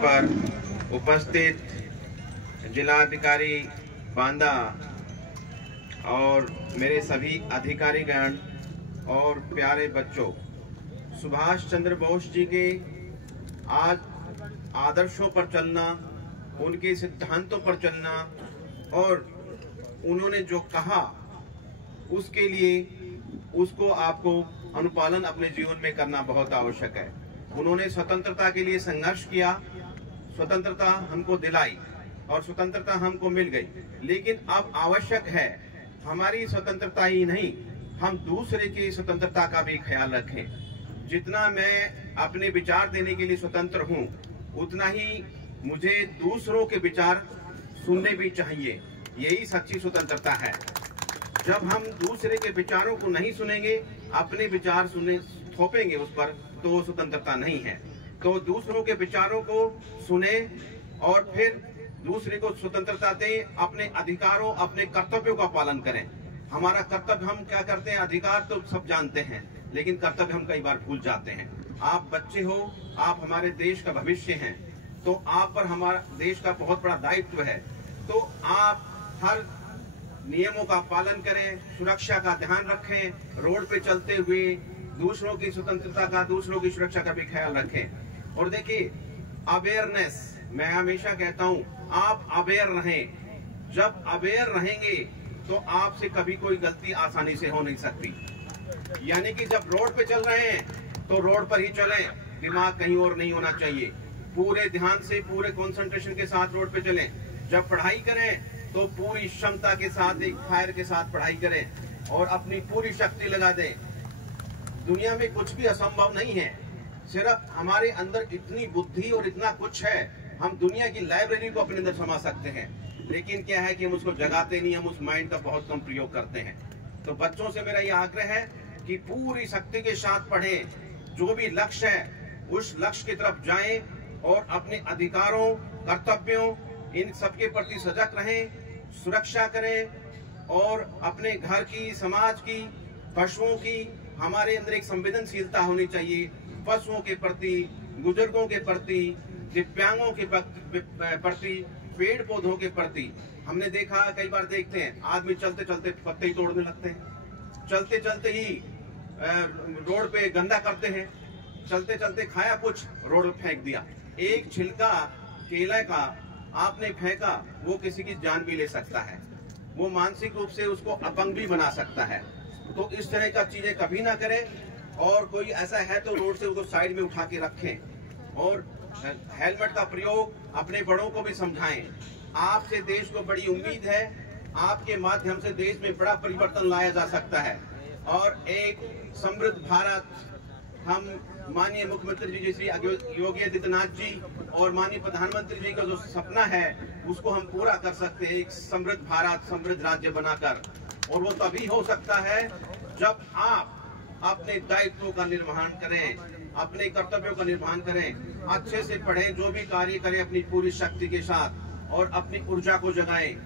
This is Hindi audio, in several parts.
पर उपस्थित जिलाधिकारी बांदा और मेरे सभी अधिकारीगण और प्यारे बच्चों, सुभाष चंद्र बोस जी के आज आदर्शों पर चलना, उनके सिद्धांतों पर चलना और उन्होंने जो कहा उसके लिए उसको आपको अनुपालन अपने जीवन में करना बहुत आवश्यक है। उन्होंने स्वतंत्रता के लिए संघर्ष किया, स्वतंत्रता हमको दिलाई और स्वतंत्रता हमको मिल गई, लेकिन अब आवश्यक है हमारी स्वतंत्रता ही नहीं, हम दूसरे की स्वतंत्रता का भी ख्याल रखें। जितना मैं अपने विचार देने के लिए स्वतंत्र हूं, उतना ही मुझे दूसरों के विचार सुनने भी चाहिए। यही सच्ची स्वतंत्रता है। जब हम दूसरे के विचारों को नहीं सुनेंगे, अपने विचार सुने थोपेंगे उस पर, तो वो स्वतंत्रता नहीं है। तो दूसरों के विचारों को सुने और फिर दूसरे को स्वतंत्रता दें, अपने अधिकारों, अपने कर्तव्यों का पालन करें। हमारा कर्तव्य हम क्या करते हैं, अधिकार तो सब जानते हैं, लेकिन कर्तव्य हम कई बार भूल जाते हैं। आप बच्चे हो, आप हमारे देश का भविष्य हैं, तो आप पर हमारा देश का बहुत बड़ा दायित्व है। तो आप हर नियमों का पालन करें, सुरक्षा का ध्यान रखें, रोड पे चलते हुए दूसरों की स्वतंत्रता का, दूसरों की सुरक्षा का भी ख्याल रखें। और देखिए, अवेयरनेस, मैं हमेशा कहता हूं, आप अवेयर रहें। जब अवेयर रहेंगे तो आपसे कभी कोई गलती आसानी से हो नहीं सकती। यानी कि जब रोड पे चल रहे हैं तो रोड पर ही चलें, दिमाग कहीं और नहीं होना चाहिए। पूरे ध्यान से, पूरे कंसंट्रेशन के साथ रोड पे चलें। जब पढ़ाई करें तो पूरी क्षमता के साथ, एक फायर के साथ पढ़ाई करें और अपनी पूरी शक्ति लगा दें। दुनिया में कुछ भी असंभव नहीं है, सिर्फ हमारे अंदर इतनी बुद्धि और इतना कुछ है, हम दुनिया की लाइब्रेरी को अपने अंदर समा सकते हैं। लेकिन क्या है कि हम उसको जगाते नहीं, हम उस माइंड का बहुत कम प्रयोग करते हैं। तो बच्चों से मेरा यह आग्रह है कि पूरी शक्ति के साथ पढ़ें, जो भी लक्ष्य है उस लक्ष्य की तरफ जाएं और अपने अधिकारों, कर्तव्यों, इन सबके प्रति सजग रहें, सुरक्षा करें और अपने घर की, समाज की, पशुओं की, हमारे अंदर एक संवेदनशीलता होनी चाहिए। पशुओं के प्रति, बुजुर्गों के प्रति, दिव्यांगों के प्रति, पेड़ पौधों के प्रति। हमने देखा, कई बार देखते हैं, आदमी चलते चलते पत्ते ही तोड़ने लगते हैं, चलते चलते ही रोड पे गंदा करते हैं, चलते चलते खाया कुछ, रोड पे फेंक दिया। एक छिलका केले का आपने फेंका, वो किसी की जान भी ले सकता है, वो मानसिक रूप से उसको अपंग भी बना सकता है। तो इस तरह का चीजें कभी ना करें, और कोई ऐसा है तो रोड से उसको साइड में उठा के रखें और हेलमेट का प्रयोग अपने बड़ों को भी समझाएं। आपसे देश को बड़ी उम्मीद है, आपके माध्यम से देश में बड़ा परिवर्तन लाया जा सकता है और एक समृद्ध भारत, हम माननीय मुख्यमंत्री जी श्री योगी आदित्यनाथ जी और माननीय प्रधानमंत्री जी का जो सपना है उसको हम पूरा कर सकते हैं, एक समृद्ध भारत, समृद्ध राज्य बनाकर। और वो तभी हो सकता है जब आप अपने दायित्वों का निर्वहन करें, अपने कर्तव्यों का निर्वहन करें, अच्छे से पढ़ें, जो भी कार्य करें अपनी पूरी शक्ति के साथ और अपनी ऊर्जा को जगाएं।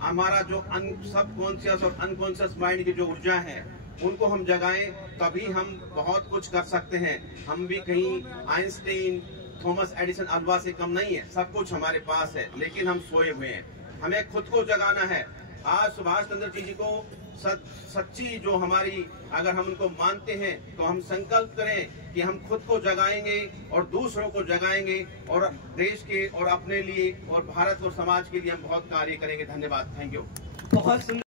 हमारा जो सबकॉन्शियस और अनकॉन्शियस माइंड की जो ऊर्जा है उनको हम जगाएं, तभी हम बहुत कुछ कर सकते हैं। हम भी कहीं आइंस्टीन, थॉमस एडिसन, अल्वा से कम नहीं है, सब कुछ हमारे पास है, लेकिन हम सोए हुए हैं। हमें खुद को जगाना है। आज सुभाष चंद्र जी को सच्ची जो हमारी, अगर हम उनको मानते हैं तो हम संकल्प करें कि हम खुद को जगाएंगे और दूसरों को जगाएंगे और देश के और अपने लिए और भारत और समाज के लिए हम बहुत कार्य करेंगे। धन्यवाद, थैंक यू। बहुत